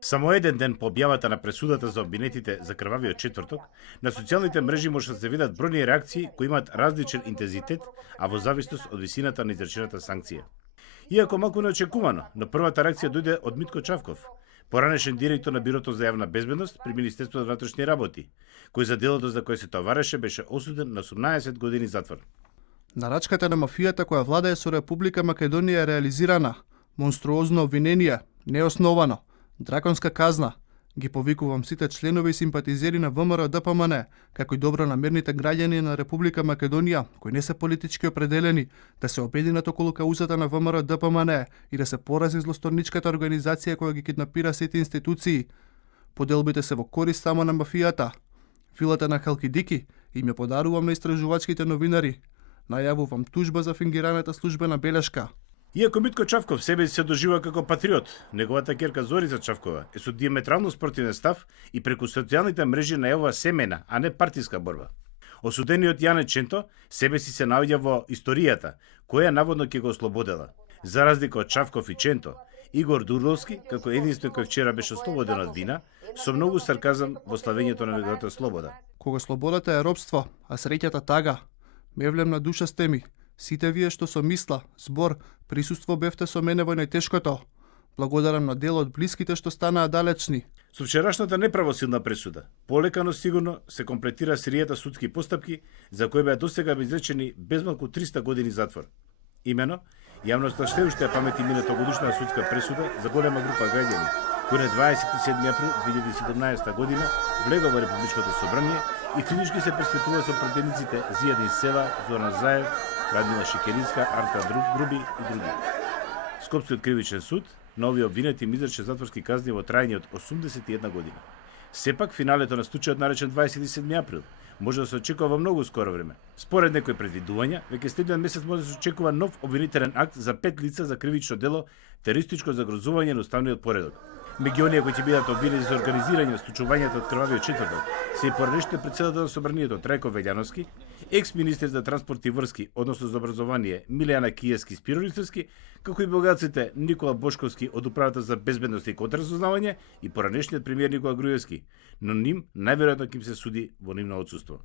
Само еден ден по објавата на пресудата за обвинетите за крвавиот четврток, на социјалните мрежи може да се видат бројни реакции кои имаат различен интензитет, а во зависност од висината на изречената санкција. Иако малку неочекувано, но првата реакција дојде од Митко Чавков, поранешен директор на Бирото за јавна безбедност при Министерството за внатрешни работи, кој за делото за кој се товареше беше осуден на 18 години затвор. Нарачката на мафијата која владее со Република Македонија е реализирана, монструозно обвинение, неосновано, драконска казна. Ги повикувам сите членови и симпатизери на ВМРО ДПМН, како и добронамерните граѓани на Република Македонија, кои не се политички определени, да се обединат околу каузата на ВМРО ДПМН и да се порази злосторничката организација која ги киднапира сите институции. Поделбите се во корист само на мафијата. Вилата на Халкидики им ја подарувам на истражувачките новинари. Најавувам тужба за фингираната службена белешка. Иако Митко Чавков себе се доживува како патриот, неговата ќерка Зорица Чавкова е со диаметрално спротивен став и преку социјалните мрежи најавува семена, а не партиска борба. Осудениот Јане Ченто себе си се наоѓа во историјата, која наводно ќе го ослободела. За разлика од Чавков и Ченто, Игор Дурловски, како единствен кој вчера беше ослободен од вина, со многу сарказам во славењето на неговата слобода. Кога слободата е робство, а среќата тага, мевлем на душа сте ми. Сите вие што со мисла, збор, присуство бевте со мене во најтешкото. Благодарам на дел од блиските што станаа далечни. Со вчерашната неправосилна пресуда, полека но сигурно се комплетира серијата судски постапки за кои беа досега изречени безмалку 300 години затвор. Имено, јавноста ще уште ја памети минатогодишна судска пресуда за голема група граѓани, кој на 27 април 2017 година влега во Републичкото собрание и физички се преспектува со пратениците Зијадин Села, Зоран Заев, Радмила Шекеринска, Арка Груби и други. Скопскиот кривичен суд на овие обвинети им изрече затворски казни во трајање од 81 година. Сепак, финалето на случајот наречен 27 април може да се очекува во многу скоро време. Според некои предвидувања, веќе следниот месец може да се очекува нов обвинителен акт за 5 лица за кривично дело терористичко загрозување на уставниот поредок. Меѓу оние кои ќе бидат обвинети за организирање на случувањето од крвавиот четврток се и поранешниот председател на собранието Трајко Велјановски, екс-министер за транспорт и врски, односно за образование Милијана Киевски Спиролицевски, како и богатците Никола Бошковски од Управата за безбедност и контрразузнавање и поранешниот премиер Никола Груевски, но ним најверојатно ќе им се суди во нивно отсуство.